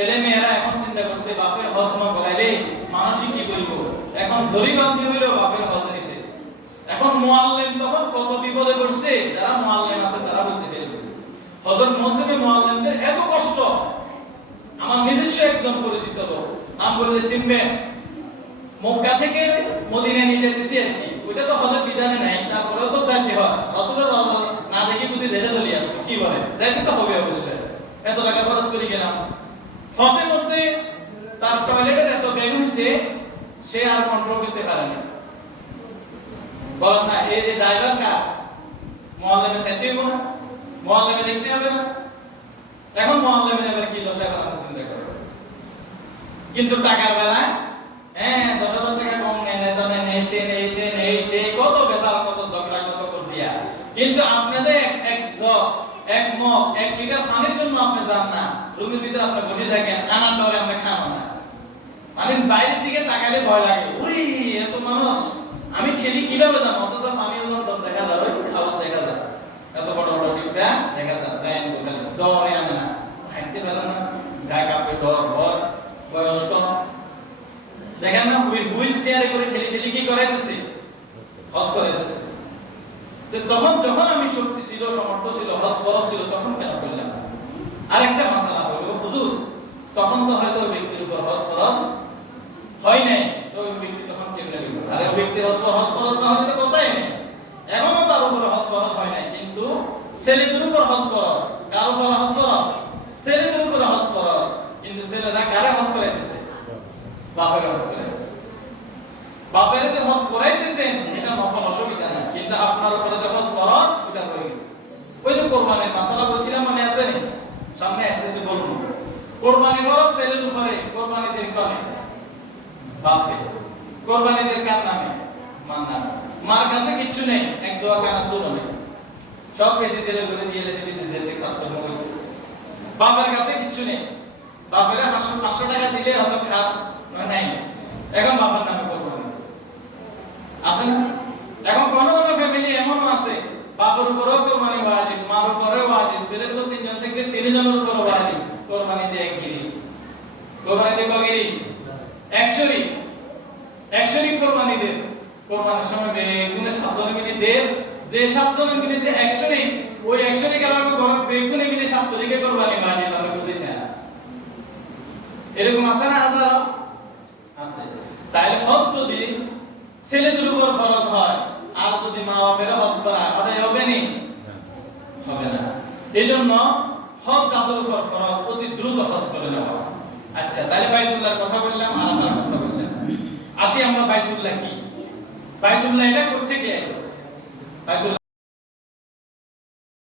ছেলে মেয়েরা এখন চিন্তা করছে বাপের হজ না করাইলে মানুষই কি বলবো, এখন দড়িবান্ধি হইলো বাপের হজ দিছে। এখন মুআল্লিম তখন কত বিপদে পড়ছে, যারা মুআল্লিম আছে তারা বলতে পারবে। হযরত মুসলিমে মুআল্লিমদের এত কষ্ট, আমার নিজস্ব একজন পরিচিত লোক, নাম বললে চিনবেন, মক্কা থেকে মদিনায় নিয়ে যেতেছি আর কি, ওইটা তো হজের বিধানে নাই, তারপরেও তো যাইতে হয়, রাসূলের রওজা না দেখে বুঝি দেশে চলে আসবো, কি বলে, যাইতে তো হবে অবশ্যই, এত টাকা খরচ করে গেলাম। ফতের মধ্যে তার টয়লেটের এত ব্যাগ হইছে, সে আর কন্ট্রোল করতে পারে না, বলেন না এই যে ড্রাইভার কার, মুআল্লিমে সাথে হইব না, মুআল্লিমে দেখতে হবে না। এখন মুআল্লিমে এবার কি দশা করার চিন্তা করে, কিন্তু টাকার বেলায় 10,000 টাকা কম নেয়, তো নেই সে কত বেজাল, কত ঝগড়া, কত করিয়া। কিন্তু আপনাদের এক মগ 1 লিটার পানির জন্য আপনি যান না, রুমের ভিতরে আপনি বসে থাকেন, আনার পরে আপনি খান না, মানে বাইরের দিকে তাকালে ভয় লাগে, ওরে এত মানুষ আমি ঠেলি কিভাবে যাবো, অথচ পানির জন্য দেখা যায়, ওই আওয়াজ দেখা যায়, এত বড় বড় টিপটা দেখা যায়, তাই ডরে আনে না, হাঁটতে পারে না, গায়ে কাঁপে, ডর ভয়, বয়স্ক দেখেন না হুইল চেয়ারে করে ঠেলি কি করাইতেছে, হজ করাইতেছে। যখন আমি শক্তি ছিল, সমর্থ ছিল, হজ ফরজ ছিল, তখন কেন করলাম? আরেকটা মাসালা বলবো, হুজুর তখন তো হয়তো ওই ব্যক্তির উপর হজ ফরজ হয় নাই, তো ওই ব্যক্তি তখন কেমনে করবে? আরে ওই ব্যক্তির হজ ফরজ না হলে তো কথাই নেই, এখনো তার উপর হজ ফরজ হয় নাই, কিন্তু ছেলেদের উপর হজ ফরজ, কার উপর হজ ফরজ? ছেলেদের উপর হজ ফরজ, কিন্তু ছেলেরা কারে হজ করাইতেছে? বাপের হজ করাইতেছে। বাপের যে হজ করাইতেছেন সেটা নফল, অসুবিধা নাই, কিন্তু আপনার উপরে যে হজ ফরজ ওটা রয়ে গেছে। ওই যে কোরবানির মাসালা বলছিলাম, মনে আছে নি? সামনে আসতেছে বলবো, কোরবানি ফরজ ছেলের উপরে, কোরবানি দেন কানে বাপে, কোরবানি দেন কার নামে? মার নামে। মার কাছে কিচ্ছু নেই, এক দোয়া কানা দুটো নেই, সব কিছু ছেলে করে দিয়ে দিতে কাজ করতে হবে। বাপের কাছে কিচ্ছু নেই, বাপের 500 টাকা দিলে হয়তো খাত নাই, এখন বাপের নামে কোরবানি আছে না? এখন কোন ফ্যামিলি এমনও আছে বাপের উপরেও কোরবানি ওয়াজিব, মার উপরেও ওয়াজিব, ছেলের উপর 3 জন থেকে 3 জনের উপর ওয়াজিব, কোরবানি দিয়ে একগিরি, কোরবানি দিয়ে কগিরি 100 কোরবানি দেন। কোরবানির সময় বেগুনে 7 জন মিলে দেন, যে 7 জনের মিলে 100, ওই 100 কালার ঘর বেগুনে মিলে 700 কে কোরবানি ওয়াজিব, আপনি বুঝেছেন? এরকম আছে না? হাজার আছে। তাইলে হজ যদি ছেলেদের উপর ফরজ হয়, আর যদি মা বাপের হজ করা আদায় হবে নি? হবে না। এইজন্য হজ যাদের উপর ফরজ অতি দ্রুত হজ করে নেওয়া। আচ্ছা, তাহলে বাইতুল্লাহর কথা বললাম, আরাফার কথা বললাম। আসি আমরা বাইতুল্লাহ কি? বাইতুল্লাহ এটা কোথা থেকে এলো? বাইতুল্লাহ